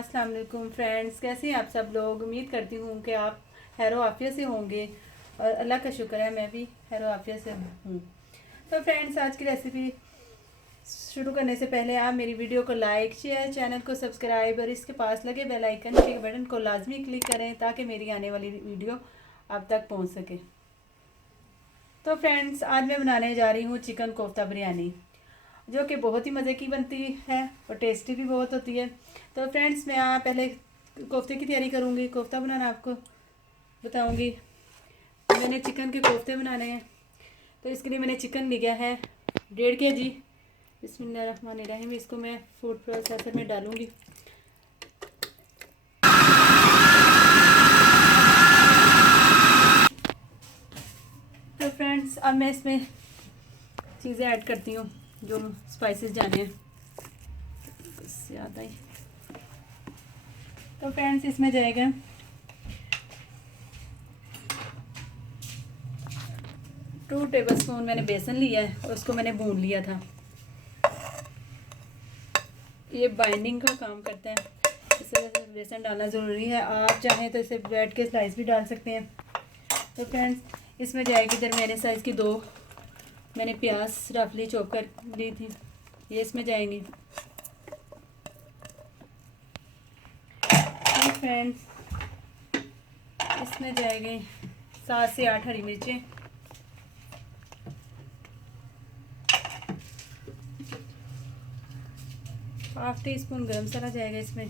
अस्सलाम वालेकुम फ्रेंड्स, कैसे हैं आप सब लोग। उम्मीद करती हूँ कि आप खैरो आफियत से होंगे और अल्लाह का शुक्र है मैं भी खैरो आफियत से हूँ। तो फ्रेंड्स, आज की रेसिपी शुरू करने से पहले आप मेरी वीडियो को लाइक शेयर, चैनल को सब्सक्राइब और इसके पास लगे बेल आइकन के बटन को लाजमी क्लिक करें ताकि मेरी आने वाली वीडियो आप तक पहुँच सके। तो फ्रेंड्स, आज मैं बनाने जा रही हूँ चिकन कोफ्ता बिरयानी, जो कि बहुत ही मज़े की बनती है और टेस्टी भी बहुत होती है। तो फ्रेंड्स, मैं यहाँ पहले कोफ्ते की तैयारी करूँगी, कोफ्ता बनाना आपको बताऊँगी। मैंने चिकन के कोफ्ते बनाने हैं, तो इसके लिए मैंने चिकन लिया है 1.5 kg। बिस्मिल्लाहिर्रहमानिर्रहीम। इसको मैं फूड प्रोसेसर में डालूँगी। तो फ्रेंड्स, अब मैं इसमें चीज़ें ऐड करती हूँ, जो स्पाइसेस जाने हैं ज़्यादा ही। तो फ्रेंड्स, इसमें जाएगा 2 टेबलस्पून मैंने बेसन लिया है और उसको मैंने भून लिया था। ये बाइंडिंग का काम करता है, इसे बेसन डालना ज़रूरी है। आप चाहें तो इसे ब्रेड के स्लाइस भी डाल सकते हैं। तो फ्रेंड्स, इसमें जाएगी दरमियाने साइज़ की 2 मैंने प्याज रफली चॉप कर ली थी, ये इसमें जाएंगी। तो फ्रेंड्स, इसमें जाएंगे 7 से 8 हरी मिर्चें, ½ टीस्पून गरम मसाला जाएगा इसमें,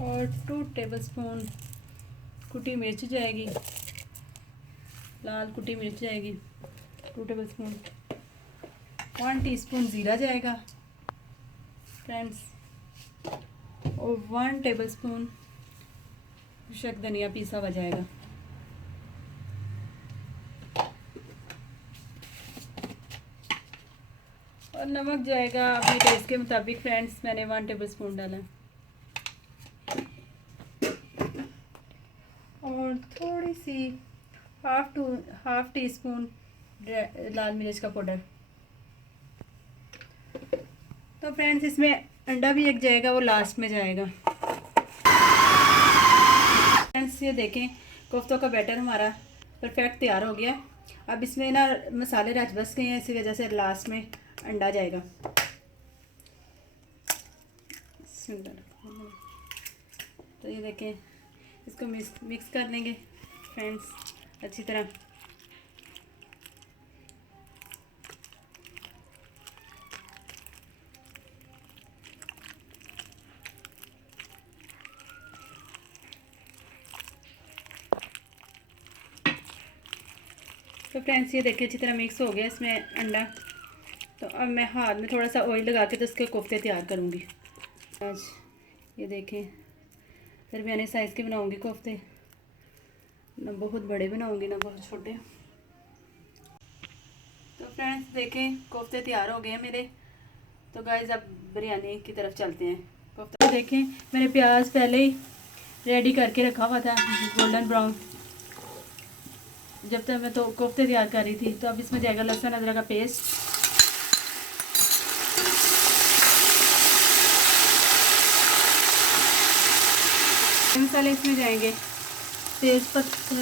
और 2 टेबलस्पून कुटी मिर्च जाएगी, लाल कुटी मिर्च जाएगी 2 टेबलस्पून। 1 टीस्पून ज़ीरा जाएगा फ्रेंड्स, और 1 टेबलस्पून खुशक धनिया पीसा हुआ जाएगा। और नमक जाएगा अपने टेस्ट के मुताबिक फ्रेंड्स, मैंने 1 टेबलस्पून डाला है। और थोड़ी सी हाफ टीस्पून लाल मिर्च का पाउडर। तो फ्रेंड्स, इसमें अंडा भी एक जाएगा, वो लास्ट में जाएगा। फ्रेंड्स, ये देखें कोफ्तों का बैटर हमारा परफेक्ट तैयार हो गया। अब इसमें ना मसाले रच बस गए हैं, इसी वजह से लास्ट में अंडा जाएगा। तो ये देखें, इसको मिक्स कर लेंगे फ्रेंड्स अच्छी तरह। तो फ्रेंड्स, ये देखिए अच्छी तरह मिक्स हो गया इसमें अंडा। तो अब मैं हाथ में थोड़ा सा ऑयल लगा के तो इसके कोफ्ते तैयार करूँगी। आज ये देखें, दरमियाने साइज़ के बनाऊँगी कोफ्ते, ना बहुत बड़े बनाऊँगी ना बहुत छोटे। तो फ्रेंड्स, देखें कोफ्ते तैयार हो गए हैं मेरे। तो गाइस, अब बिरयानी की तरफ चलते हैं। कोफ्ते देखें, मैंने प्याज पहले ही रेडी करके रखा हुआ था गोल्डन ब्राउन, जब तक मैं तो कोफ्ते तैयार कर रही थी। तो अब इसमें जाएगा लहसुन अदरक का पेस्ट, मसाले इसमें जाएंगे तेज़ पत्ते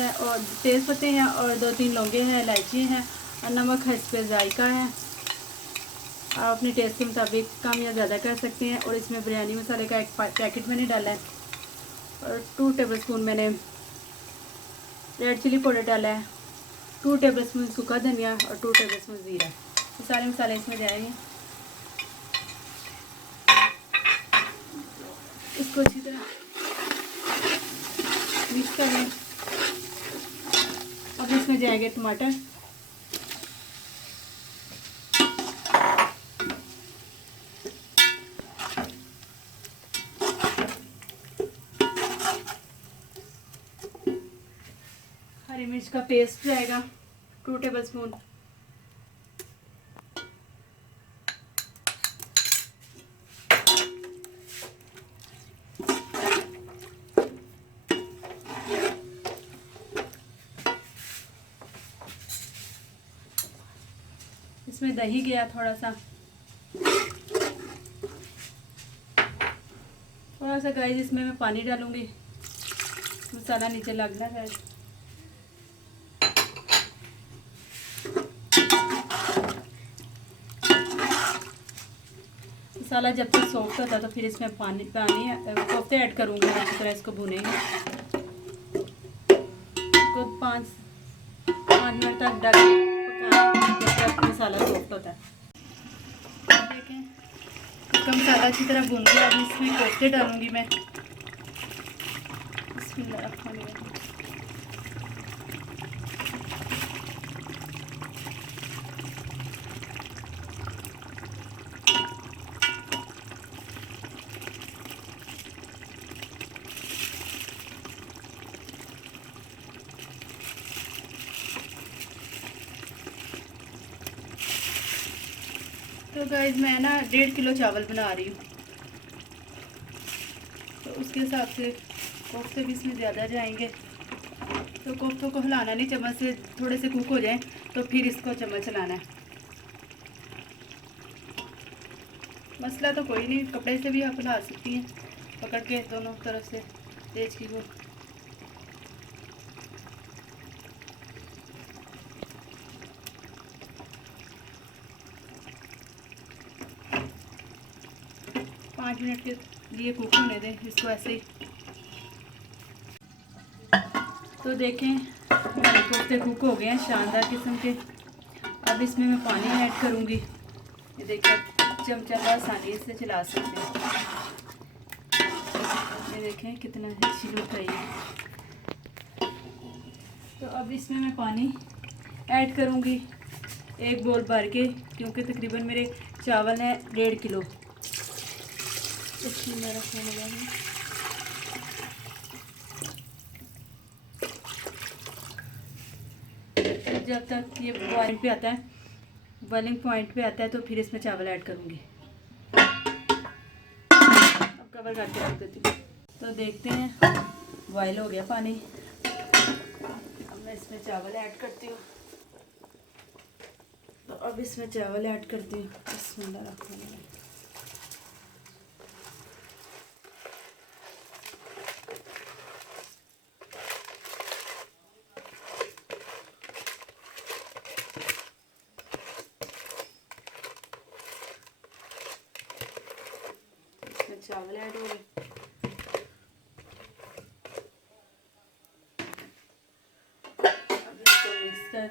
हैं और 2-3 लौंगे हैं, इलायची हैं, और नमक है इस पर जायका है। आप अपने टेस्ट के मुताबिक कम या ज़्यादा कर सकते हैं। और इसमें बिरयानी मसाले का एक पैकेट मैंने डाला है, और 2 टेबलस्पून मैंने रेड चिली पाउडर डाला है, 2 टेबलस्पून सूखा धनिया और 2 टेबलस्पून ज़ीरा। ये सारे मसाले इसमें जाएंगे। इसको अच्छी तरह मिक्स कर लें। अब इसमें जाएंगे टमाटर, हरी मिर्च का पेस्ट जाएगा 2 टेबलस्पून, इसमें दही गया थोड़ा सा गाइस। इसमें मैं पानी डालूंगी, मसाला नीचे लगना गाइस। मसाला जब तक सॉफ्ट होता है तो फिर इसमें पानी कोफ्ते ऐड करूँगी। अच्छी तरह इसको भुनेंगे, इसको 5 मिनट तक ढक जब तक मसाला सॉफ्ट होता है। देखें इसका मसाला अच्छी तरह भून गया। अब इसमें कोफ्ते डालूंगी मैं। बिस्मिल्लाहिर्रहमानिर्रहीम। तो गाइस मैं ना 1.5 किलो चावल बना रही हूँ, तो उसके हिसाब से कोफ्ते भी इसमें ज़्यादा जाएंगे। तो कोफ्तों को हिलाना नहीं, चम्मच से थोड़े से कुक हो जाएं तो फिर इसको चम्मच चलाना है। मसला तो कोई नहीं, कपड़े से भी आप हिला सकती हैं पकड़ के दोनों तरफ से देचकी को। पाँच मिनट के लिए कुक होने दें इसको ऐसे ही। तो देखें हमारे कोफ्ते कुक हो गए हैं शानदार किस्म के। अब इसमें मैं पानी ऐड करूँगी। ये देखिए चमचा आसानी से चला सकते हैं। ये देखें कितना अच्छी लुक आई है। तो अब इसमें मैं पानी ऐड करूँगी 1 बोल भर के, क्योंकि तकरीबन मेरे चावल हैं 1.5 किलो। इसमें मेरा खाने लगा जब तक ये बॉइलिंग पे आता है, बॉइलिंग पॉइंट पे आता है तो फिर इसमें चावल ऐड करूँगी। अब कवर करके रख देती हूँ। तो देखते हैं बॉयल हो गया पानी। अब मैं इसमें चावल ऐड करती हूँ। तो अब इसमें चावल ऐड करती हूँ। बिस्मिल्लाहिर्रहमानिर्रहीम। चावल ऐड हो गए। अब इसको मिक्स कर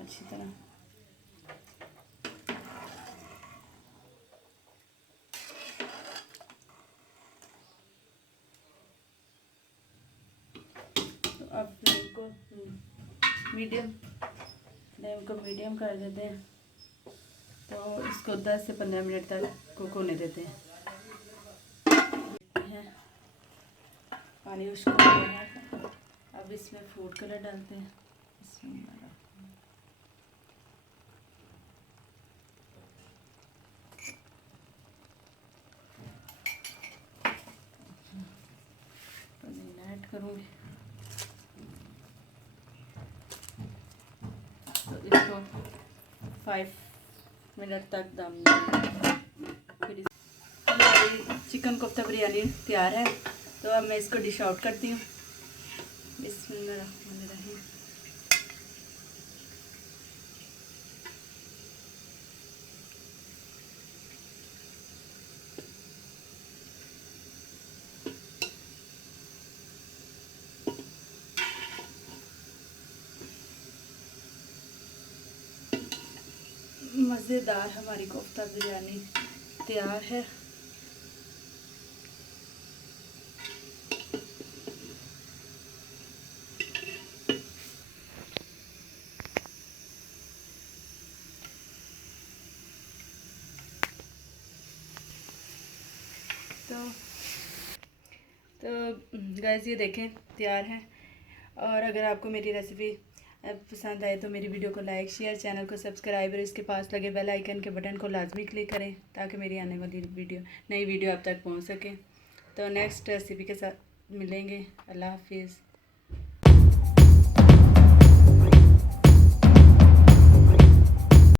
अच्छी तरह। तो अब फ्लेम को मीडियम कर देते हैं। तो इसको 10 से 15 मिनट तक कुक होने देते हैं। पानी उश्क हो गया है। अब इसमें फूड कलर डालते हैं। ऐड करूँगी। तो इसको 5 मिनट तक दम फिर हमारी चिकन कोफ्ता बिरयानी तैयार है। तो अब मैं इसको डिश आउट करती हूँ। बिस्मिल्लाहिर्रहमानिर्रहीम। मज़ेदार हमारी कोफ्ता बिरयानी तैयार है। तो गाइस ये देखें तैयार है। और अगर आपको मेरी रेसिपी पसंद आए तो मेरी वीडियो को लाइक शेयर, चैनल को सब्सक्राइब और इसके पास लगे बेल आइकन के बटन को लाजमी क्लिक करें ताकि मेरी आने वाली नई वीडियो आप तक पहुंच सके। तो नेक्स्ट रेसिपी के साथ मिलेंगे। अल्लाह हाफिज़।